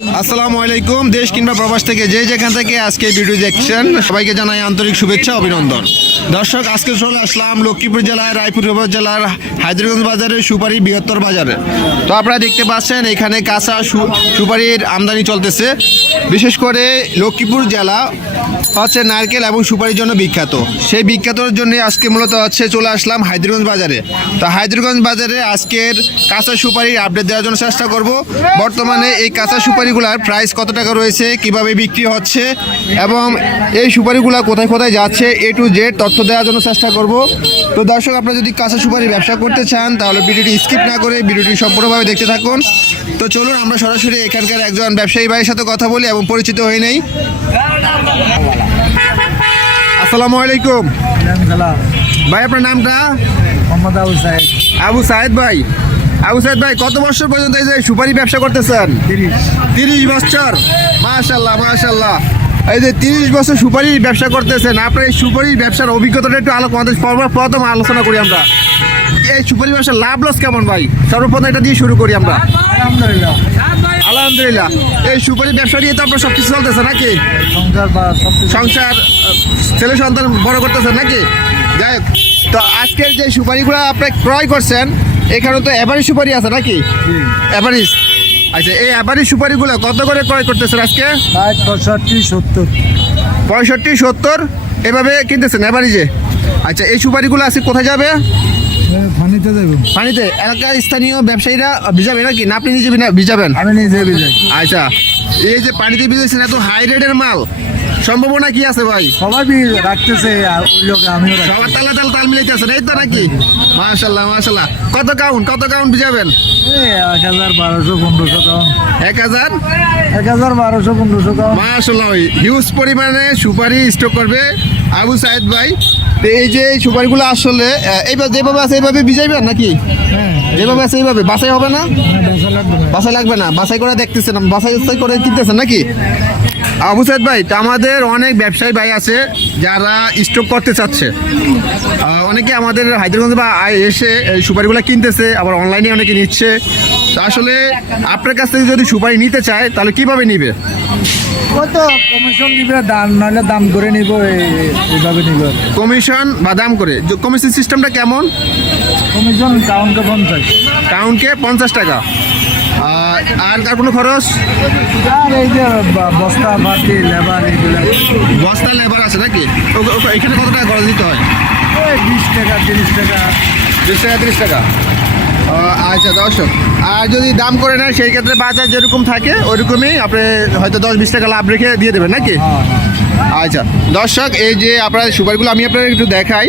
আসসালামু আলাইকুম, দেশ কিংবা প্রবাস থেকে যে যেখান থেকে আজকে ভিডিও দেখছেন, সবাইকে জানাই আন্তরিক শুভেচ্ছা, অভিনন্দন। দর্শক, আজকে চলে আসলাম লক্ষ্মীপুর জেলার, রায়পুর জেলার হায়দ্রগঞ্জ বাজারের সুপারি বৃহত্তর বাজারে। তো আপনারা দেখতে পাচ্ছেন, এখানে কাঁচা সুপারির আমদানি চলতেছে। বিশেষ করে লক্ষ্মীপুর জেলা হচ্ছে নারকেল এবং সুপারির জন্য বিখ্যাত। সেই বিখ্যাতর জন্য আজকে মূলত হচ্ছে চলে আসলাম হায়দ্রগঞ্জ বাজারে। তো হায়দ্রগঞ্জ বাজারে আজকের কাঁচা সুপারির আপডেট দেওয়ার জন্য চেষ্টা করব। বর্তমানে এই কাঁচা সুপারিগুলার প্রাইস কত টাকা রয়েছে কীভাবে বিক্রি হচ্ছে এবং এই সুপারিগুলা কোথায় কোথায় যাচ্ছে এ টু জেড তথ্য দেওয়ার জন্য চেষ্টা করব। তো দর্শক আপনারা যদি কাঁচা সুপারির ব্যবসা করতে চান তাহলে ভিডিওটি স্কিপ না করে ভিডিওটি সম্পূর্ণভাবে দেখতে থাকুন। তো চলুন আমরা সরাসরি এখানকার একজন ব্যবসায়ী ভাইয়ের সাথে কথা বলি এবং পরিচিত হয়ে নেই। আসসালামু আলাইকুম। ভাই আপনার নামটা? মোহাম্মদ আবু সাহেব আবু সাহেদ ভাই আবু সাহেদ ভাই কত বছর পর্যন্ত এই যে সুপারি ব্যবসা করতেছেন? তিরিশ। বছর? মাশাল্লাহ মাশাল্লাহ এই যে তিরিশ বছর সুপারির ব্যবসা করতেছেন আপনার এই সুপারির ব্যবসার অভিজ্ঞতাটা একটু আলো আমাদের সর্ব- প্রথম আলোচনা করি আমরা। এই সুপারি ব্যবসার লাভ লস কেমন ভাই? সর্বপ্রথম এটা দিয়ে শুরু করি আমরা। আলহামদুলিল্লাহ। আলহামদুলিল্লাহ। এই সুপারি ব্যবসা নিয়ে তো আপনার সব কিছু চলতেছে নাকি? সংসার সংসার ছেলে সন্তান বড় করতেছেন নাকি? যাই হোক, তো আজকের যে সুপারিগুলো আপনি ক্রয় করছেন এখানে তো এভারেজ সুপারি আছে নাকি? এভারেজ আচ্ছা এই এভারেজ সুপারিগুলো কত করে ক্রয় করতেছেন আজকে? পঁয়ষট্টি সত্তর। পঁয়ষট্টি সত্তর? এভাবে কিনতেছেন এভারেজে আচ্ছা এই সুপারিগুলো আজকে কোথায় যাবে? ফানিতে পানিতে এলাকার স্থানীয় ব্যবসায়ীরা ভিজাবে নাকি? না আপনি নিজে বিনা- ভিজাবেন? আমি নিজে বিজাই আচ্ছা এই যে পানিতে ভিজেছেন এত হাই রেটের মাল। সম্ভাবনা কি আছে ভাই? সবাই রাখতেছে আর ওই লোক আমিও সবার তালা তাল তাল মিলাইতেছেন এই তো নাকি? মাশাল্লাহ মাশাল্লাহ। কত কাউন্ট কত কাউন্ট এই এক হাজার বারোশো পনেরোশো দাম এক হাজার? এক হাজার বারোশো পনেরোশো দাম মাশাল্লাহ হিউজ পরিমাণে সুপারি স্টক করবে আবু সাইদ ভাই। এই যে এই সুপারিগুলো আসলে এইভাবে যেভাবে আছে এইভাবে ভিজাইবেন নাকি? হ্যাঁ। যেভাবে আছে এইভাবে। বাসাই হবে না? না। বাসাই লাগবে না? বাসাই করে দেখতেছেন বাসাই করে কিনতেছেন নাকি? আবু সাইদ ভাই তো আমাদের অনেক ব্যবসায়ী ভাই আছে যারা স্টক করতে চাচ্ছে। অনেকে আমাদের হায়দ্রাবাদ বা এসে এই সুপারিগুলো কিনতেছে আবার অনলাইনে অনেকে নিচ্ছে। তো আসলে আপনার কাছ থেকে যদি সুপারি নিতে চায় তাহলে কীভাবে নিবে? কমিশন দিবে দাম নাহলে দাম করে নিব এইভাবে নিব। কমিশন বা দাম করে কমিশন সিস্টেমটা কেমন? কমিশন কাউন্টে পঞ্চাশ। কাউন্টকে পঞ্চাশ টাকা। আর আর তার কোনো খরচ? আর এই যে বস্তা পাতি লেবার এইগুলো বস্তা লেবার আছে নাকি? এখানে কত টাকা খরচ দিতে হয়? বিশ টাকা তিরিশ টাকা। বিশ টাকা তিরিশ টাকা? আচ্ছা দর্শক আর যদি দাম করে নেয় সেই ক্ষেত্রে বাজার যেরকম থাকে ওইরকমই আপনি হয়তো দশ বিশ টাকা লাভ রেখে দিয়ে দেবেন নাকি? হ্যাঁ আচ্ছা দর্শক এই যে আপনার সুপারিগুলো আমি আপনার একটু দেখাই।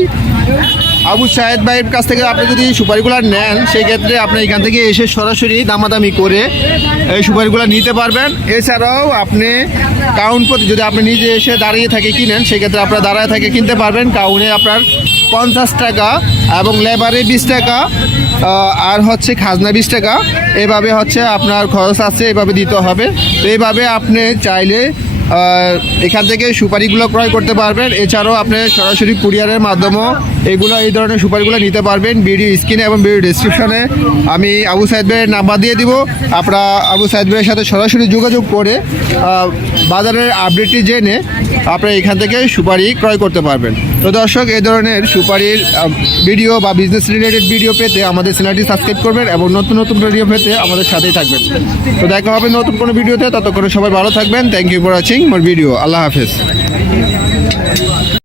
আবু সাহেদ ভাইয়ের কাছ থেকে আপনি যদি সুপারিগুলো নেন সেই ক্ষেত্রে আপনি এখান থেকে এসে সরাসরি দামাদামি করে এই সুপারিগুলো নিতে পারবেন। এছাড়াও আপনি কাউন্ট প্রতি যদি আপনি নিজে এসে দাঁড়িয়ে থাকে কিনেন, সেক্ষেত্রে আপনার দাঁড়ায় থাকে কিনতে পারবেন। কাউনে আপনার পঞ্চাশ টাকা এবং লেবারে বিশ টাকা আর হচ্ছে খাজনা বিশ টাকা। এভাবে হচ্ছে আপনার খরচ আছে, এভাবে দিতে হবে। তো এইভাবে আপনি চাইলে এখান থেকে সুপারিগুলো ক্রয় করতে পারবেন। এছাড়াও আপনি সরাসরি কুরিয়ারের মাধ্যমেও এগুলো, এই ধরনের সুপারিগুলো নিতে পারবেন ভিডিও স্ক্রিনে এবং ভিডিও ডিসক্রিপশনে আমি আবু সাহেবের নাম্বার দিয়ে দিব। আপনারা আবু সাহেবের সাথে সরাসরি যোগাযোগ করে বাজারের আপডেটটি জেনে আপনি এখান থেকে সুপারি ক্রয় করতে পারবেন। তো দর্শক এই ধরনের সুপারির ভিডিও বা বিজনেস রিলেটেড ভিডিও পেতে আমাদের চ্যানেলটি সাবস্ক্রাইব করবেন এবং নতুন নতুন ভিডিও পেতে আমাদের সাথেই থাকবেন। তো দেখা হবে নতুন কোনো ভিডিওতে ততক্ষণে সবাই ভালো থাকবেন। Thank you for watching more video আল্লাহ হাফেজ।